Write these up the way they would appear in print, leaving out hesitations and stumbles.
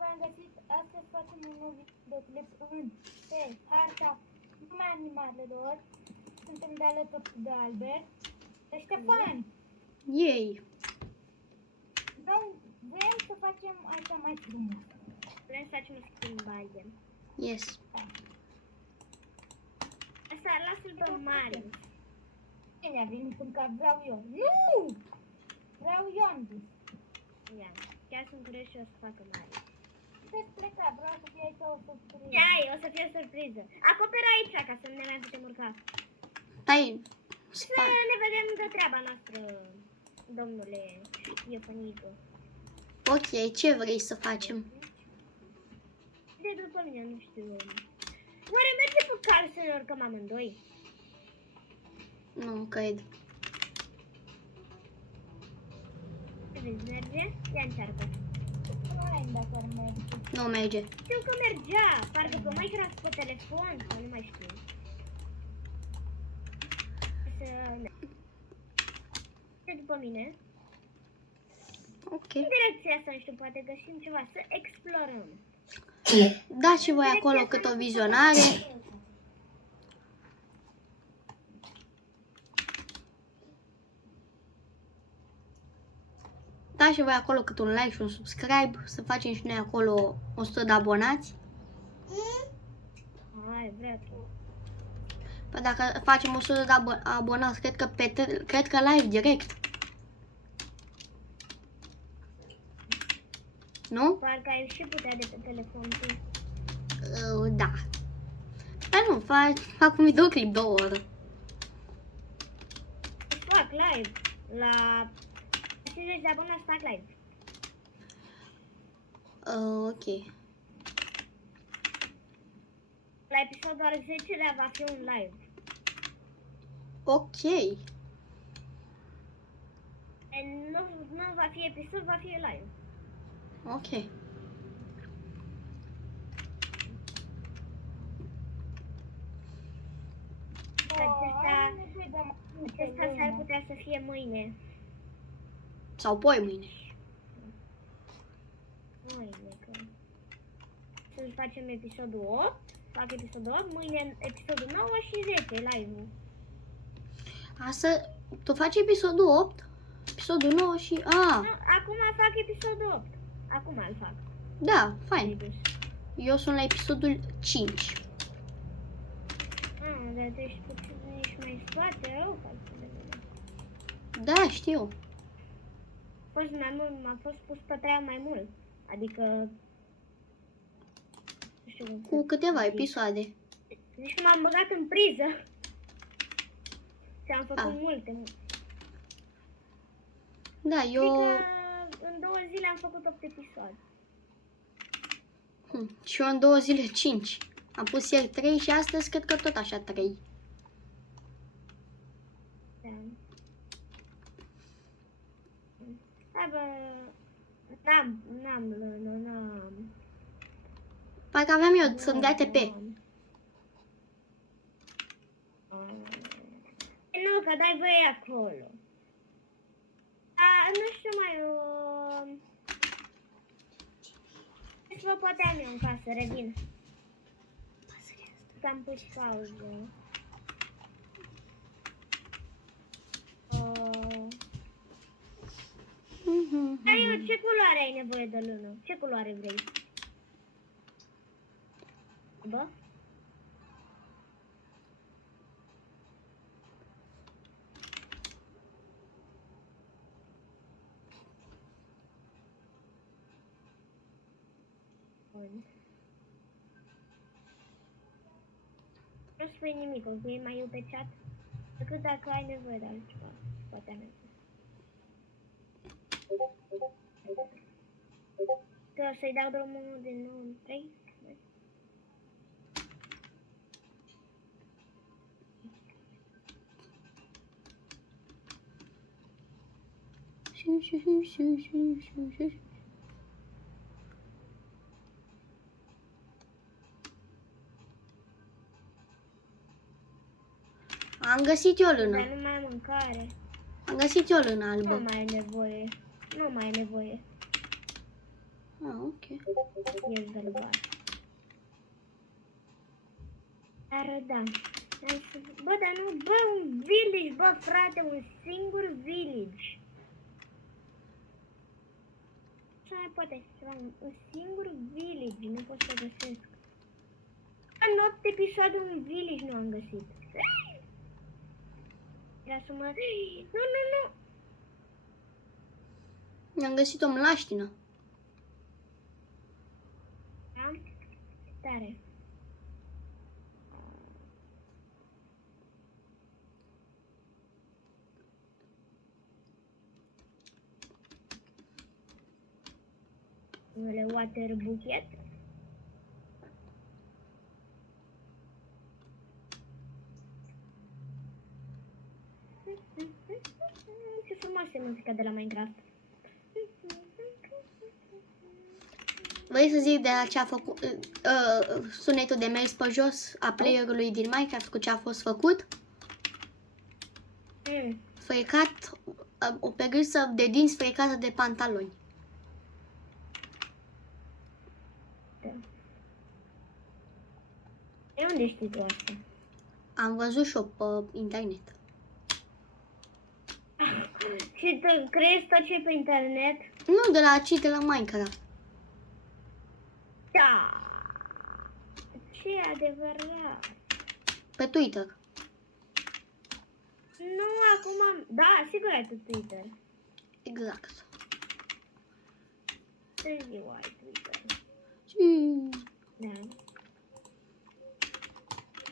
v-am găsit. Astăzi facem un nou videoclip pe harta lumea animalelor. Suntem de alături de Albert. De Ștefan. Yay! Vrem să facem așa mai frumos. Vrem să facem o schimbare. Yes. Asta lasă-l pe mare. Cine a venit în cap? Vreau eu. Nu! Vreau eu, am zis. Ia, chiar sunt curios și o să facă mare. Puteți pleca, vreau să fie aici o surpriză. Ia, o să fie o surpriză. Acoperă aici ca să nu ne mai putem urca. Stai, Să ne vedem de treaba noastră, domnule Iefănică. Ok, ce vrei să facem? De după mine, nu știu. Oare merge pe cal să ne urcăm amândoi? Nu cred. Ce vezi, merge? Ia încearcă. Nu dacă ar merge. Nu merge. Știu că mergea, parcă pe Minecraft pe telefon, sau nu mai știu. Ce după mine? Ok. În direcția asta, nu știu, poate găsim ceva, să explorăm. Dați și voi acolo cât o vizionare. Dați și voi acolo cât un like și un subscribe. Să facem și noi acolo 100 de abonați. Hai, vreau tu. Păi dacă facem 100 de abonați, cred că live direct. Nu? Parcă ai și putea de pe telefon tu. Da. Dar nu, fac un videoclip 2 ore. Fac live. La 50 de abonați fac live. Ok. La episodul al 10-lea va fi un live. Ok. Nu va fi episod, va fi live. Ok. Acesta s-ar putea să fie mâine. Sau poi mâine. Mâine, că... Să facem episodul 8. Fac episodul 8, mâine episodul 9 și 10 live-ul. Asta, tu faci episodul 8, episodul 9 și... Acum fac episodul 8. Acum îl fac. Da, fain. Eu sunt la episodul 5. Dar tu ești puțin mai în spate, rău față de mine. Da, știu. A fost mai mult, m-a fost pus pe treabă mai mult. Adică... Nu știu cum Cu câteva episoade. Deci m-am băgat în priză. Și am făcut multe. Da, eu... Adică în 2 zile am făcut 8 episoade. Și eu în 2 zile 5. Am pus ieri 3 și astăzi cred că tot așa 3. Da. Da, bă... N-am. Parcă aveam eu să-mi dea TP. Nu, că dai voie acolo. Nu știu mai... Să vă poate am eu în casă, revin. Că am pus pauză. Dar eu, ce culoare ai nevoie de lună? Ce culoare vrei? Bă? Nu spui nimic, ok? Mai eu pe chat? Decât dacă ai nevoie de altceva. Poate am nevoie. Că o să-i dau drumul din nou în 3? Am găsit eu lână. Dar nu mai am mâncare. Am găsit eu lână albă. Nu mai e nevoie. Nu mai e nevoie. Ah, ok. E bărbat. Dar da. Bă, dar nu, bă, un village, bă, frate, un singur village. Ce mai poate fi ceva? Un singur village, nu pot să găsesc. În 8 episoade un village nu am găsit. Era să mă... Nu, nu, nu! Mi-am găsit o mlaștină. Da? Tare. Unele water bucket. Ce frumoasă e muzica de la Minecraft. Vrei să zic de la ce a făcut sunetul de mers pe jos a playerului din Minecraft cu ce a fost făcut? Frecat, o pegârsă de dinți frecată de pantaloni. De unde știi tu asta? Am văzut și-o pe internet. Și tu crezi tot ce e pe internet? Nu de la ci de la Minecraft. Da. Ce e adevărat? Pe Twitter. Nu, acum... Da, sigur ai pe Twitter. Exact. Târziu ai Twitter. Da.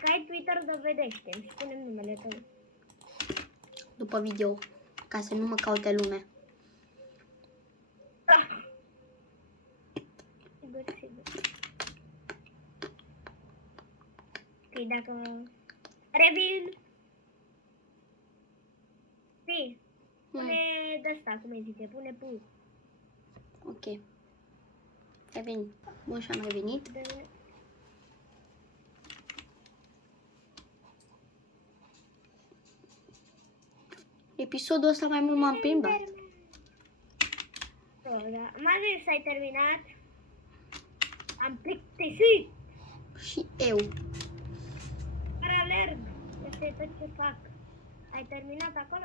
Că ai Twitter, dovedește-mi. Spune-mi numele tău. După video. Ca să nu mă caute lumea. Da. Sigur, sigur. Ok, dacă... Revin! Fii, pune de-asta, cum îi zice, pune pu. Ok. Revin. Bun, și-am revenit. Episodul ăsta mai mult m-am plimbat. Da. M-am zis să ai terminat. Am plictisit. Și eu. Care alerg. Este tot ce fac. Ai terminat acolo?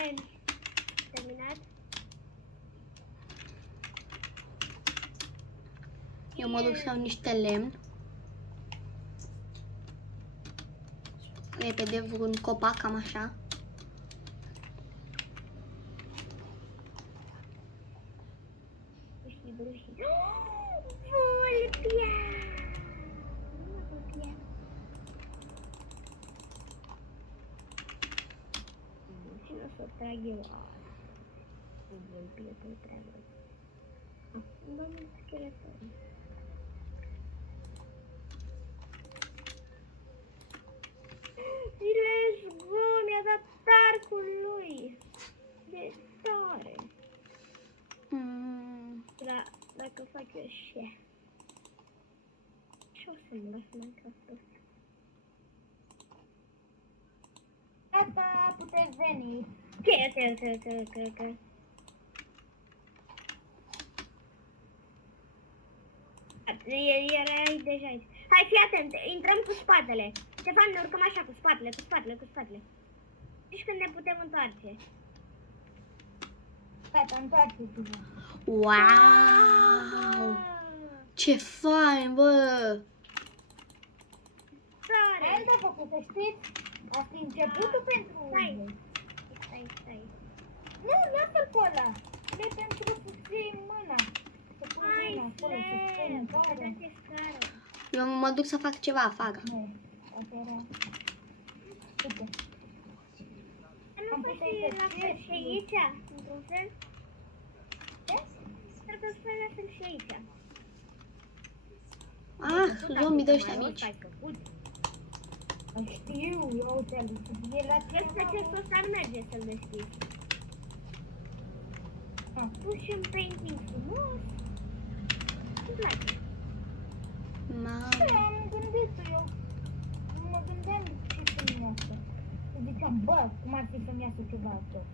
Ai terminat? Eu mă duc să iau niște lemn. Repede vreun copac, cam așa. Vulpia! Și o să o trag eu. Vulpia să-l tragă. Acum am un scheleton. Let's go! Mi-a dat tarcul lui! De tare! Da, dacă fac eu așa. Ce o să-mi las Minecraft-ul ăsta? Gata, puteți veni. Ok. Erai deja aici. Hai, fii atent, intrăm cu spatele. Ștefan, ne urcăm așa, cu spatele. Știi când ne putem întoarce? Gata, întoarceți-vă. Wow! Ce fain, bă! Tare! Ai de făcut, să știți? Asta e începutul pentru unii. Stai. Nu, lasă-l pe ăla. Le pentru să-ți iei mâna. Să pui mâna acolo, să pui în care. Eu mă duc să fac ceva afară. Nu, asta era... Uite. Nu faci și la fel și aici, într-un fel? Ce? Cred că să la fel și aici. Ah, zombie de ăștia mici. Știu, eu uite-l. E la Vezi că chestul ăsta nu merge să-l deschizi. Pus și un painting frumos. Îmi place. Am gândit eu. Mă gândeam ce să-mi asta. Ziceam, bă, cum ar fi să-mi iasă ceva tot.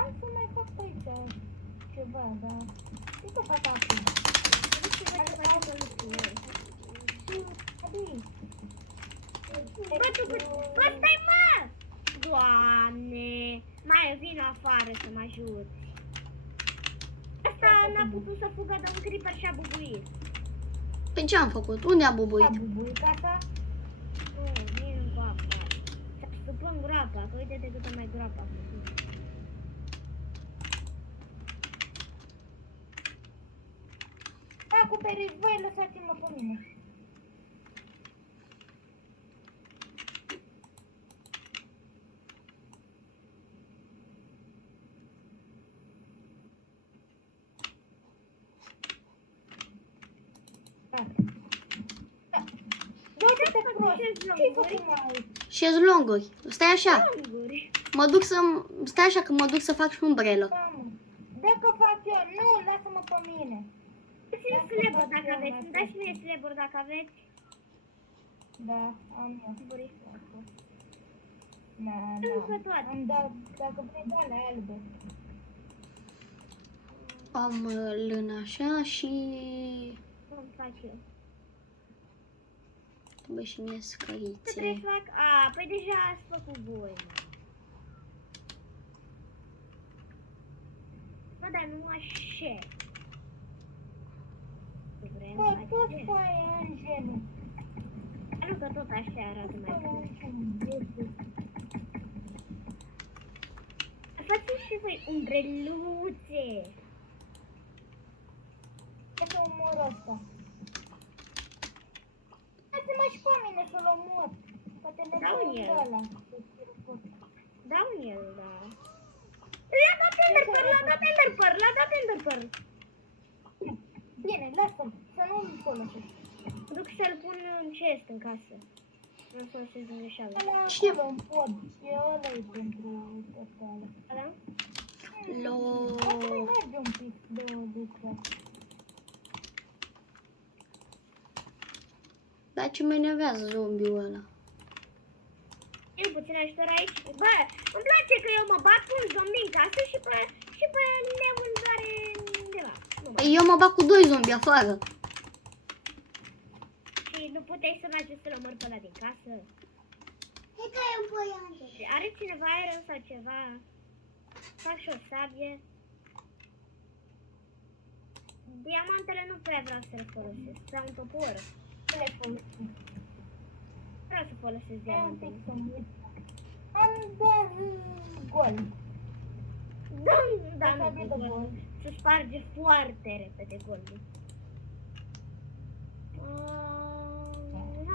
Am să mai fac pe aici ceva, dar... Ce să fac acum? Bă, stai, mă! Doamne! Mai vin afară să mă ajut. Asta n-a putut să fugă de un creeper și a bubuit. Păi ce am făcut? Unde am bubuit? A bubuit asta? Nu, vin în groapa. Să pun groapa, că uite-te câtă mai groapa a făcut. Acoperiți voi, lăsați-mă pe mine. Du-te prost! Ce-ai făcut, mai? Șezlonguri. Stai așa. Lunguri. Mă duc să... Stai așa că mă duc să fac și umbrelă. Dacă fac eu, nu, lasă-mă pe mine. Dați-mi slaburi dacă aveți. Îmi dați mie slaburi dacă aveți. Da, am eu. Slaburi. Da, da. Îmi dau, dacă vrei, de alea albe. Am lână așa și... Cum fac eu? Trebuie și mie Ce trebuie scărițe. să fac? A, păi deja ați făcut voi. Bă, dar nu așa. Vrem Bă, tu așa. stai în genul. Nu că tot așa arată mai bine. Faceți și voi umbreluțe. Ce să omor ăsta? Dați-mă și pe mine să-l omor. Poate ne Dau în el. ăla. Da un el, da. L-a dat Enderpearl, l-a dat Enderpearl, l-a dat Enderpearl. Bine, lasă-l, să nu-mi folosesc. Duc să-l pun în chest în casă. Nu folosesc din greșeală. Ăla Cine? acolo în pod. E ăla-i pentru ăsta. Ăla? Lo... Asta mai merge un pic de lucru. Dar ce mă enervează zombiul ăla? Eu puțin ajutor aici. Bă, îmi place că eu mă bat cu un zombie în casă și pe Leon doare undeva. Nu bag. Păi eu mă bag cu 2 zombi afară. Și nu puteai să mergeți să-l omori pe ăla din casă? E că eu voiam. Are cineva iron sau ceva? Fac și o sabie. Diamantele nu prea vreau să le folosesc. Sau un topor. Le folosim. Vreau să folosesc E un pic diamantele. să mă uit. Am doar gol. Da, Sabie de nu, gol. se sparge foarte repede golul.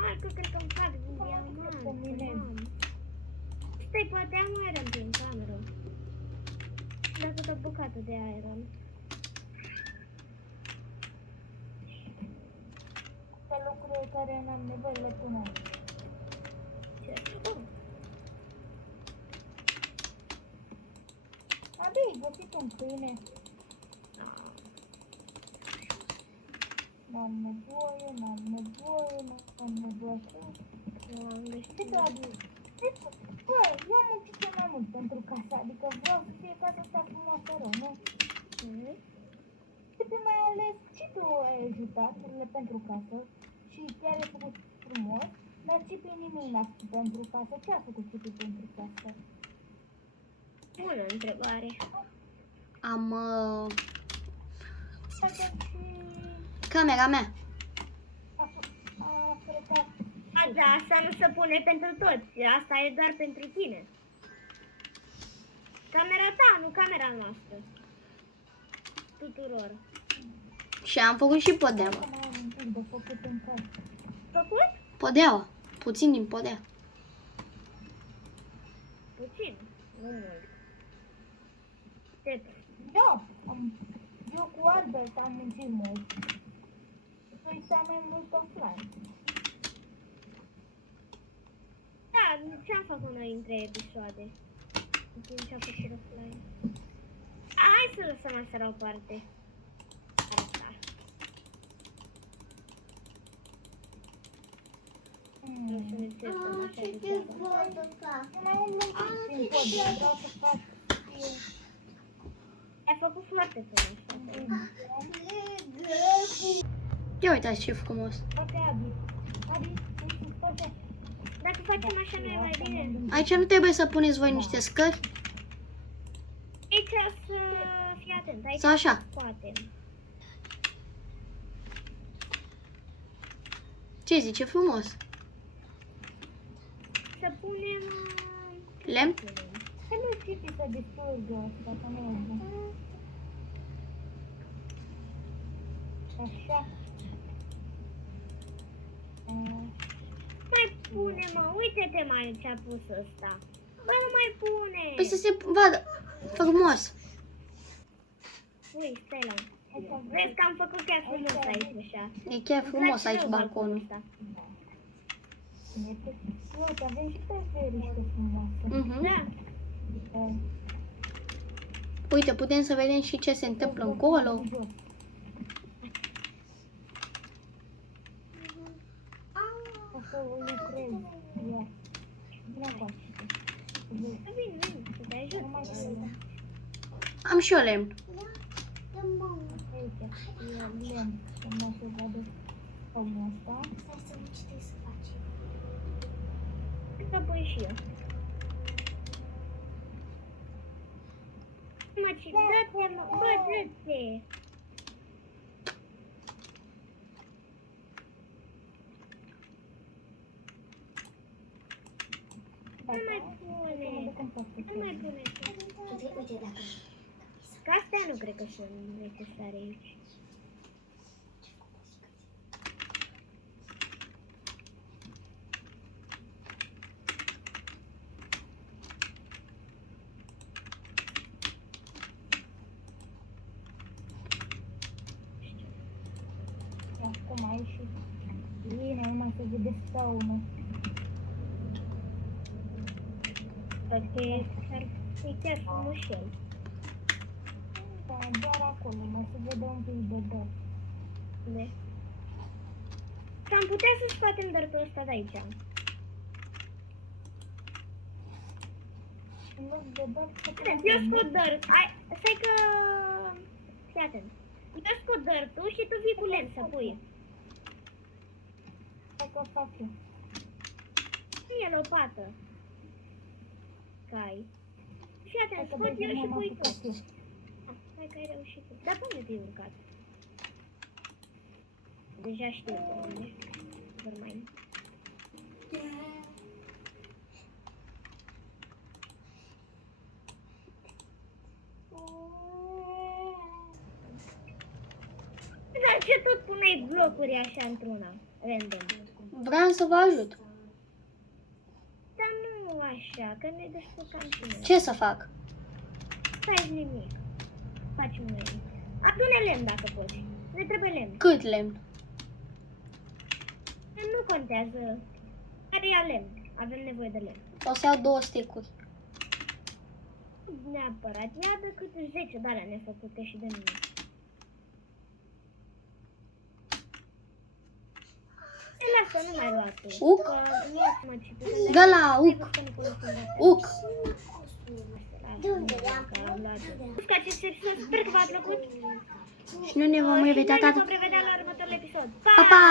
Hai că cred că îmi fac din diamant. Stai, poate am iron din cameră. Dacă tot bucată de iron. Pe lucruri care n-am nevoie le pun aici. Ce? Abia-i găsit un câine. N-am nevoie, n-am nevoie. Am Ce găsit. să aduc? Bă, eu am muncit cel mai mult pentru casa, adică vreau să fie casa asta frumoasă rău, nu? Și mai ales și tu ai ajutat pentru casă și chiar ai făcut frumos, dar Cipi nimic n-a făcut pentru casă. Ce a făcut Cipi pentru casă? Bună întrebare. Am Poate și camera mea. a frecat. A, da, asta nu se pune pentru toți. Asta e doar pentru tine. Camera ta, nu camera noastră. Tuturor. Și am făcut și podeaua. Să mai am un pic de făcut în casă. Făcut? Podeaua. Puțin din podea. Puțin. Nu mult. Teta. Eu cu Albert am muncit mult. Tu stai mai mult offline. Da, ce-am făcut noi între episoade? În timp ce am făcut offline. Hai să lăsăm asta la o parte. Asta. Nu să ne testăm așa degeaba. Nu mai umblăm prin pod, vreau să fac... Ai făcut foarte frumos. Ia uitați ce frumos. Poate Abi. Abi, poate. Dacă facem așa nu e mai bine. Aici nu trebuie să puneți voi niște scări? Aici să fii atent. Aici Sau așa? poate. Ce zice frumos? Să punem... Lemn? Să nu știi să distrugă, dacă nu e bun. Așa. Mai pune, mă. Uite-te mai ce a pus ăsta. Bă, nu mai pune. Păi să se vadă frumos. Ui, Stella. Vezi că am făcut chiar frumos aici, așa. E chiar frumos aici balconul. Ăsta. Uite, avem și pe feriște frumoase. Mhm. Da. Uite, putem să vedem și ce se întâmplă încolo. O să o lucrez. Ia. Vine acolo. Vin, să te ajut. Nu mai trebuie. Am și eu lemn. Uite, e lemn. Să mă să vadă omul ăsta. Să pui și eu. Mă, ce dă-te, mă, bă, dă-te. Nu mai pune. Nu mai pune. Că astea nu cred că sunt necesare aici. Acum a ieșit. Bine, numai să vede scaunul. Cred că e chiar frumos și el. Da, doar acolo, mai să vede un pic de dor. De? Și am putea să scoatem dărtul ăsta de aici. În loc de dor, Eu scot dărt. Stai că... Fii atent. Eu scot dărtul și tu vii cu lemn să pui. Hai că o fac eu. Nu e lopată. Cai. Fii Hai atent, că scot eu și m-am pui tu. apucat eu. Hai că ai reușit tu. Dar până te-ai urcat? Deja știu pe unde. Doar mai... Dar ce tot puneai blocuri așa într-una? Random. Vreau să vă ajut. Dar nu așa, că ne descurcam și noi. Ce să fac? Faci nimic. Faci noi. Adune lemn dacă poți. Ne trebuie lemn. Cât lemn? Nu contează. Care ia lemn? Avem nevoie de lemn. O să iau 2 sticuri. Neapărat. Ia de cât 10 de alea nefăcute și de mine. E, lasă, nu mai lua tu. Uc? Că nu mă citesc. Dă la uc. Uc. De unde le-am? Sper că v-a plăcut. Și noi ne vom revedea, Și noi ne tata. vom revedea la următorul episod. Pa, pa!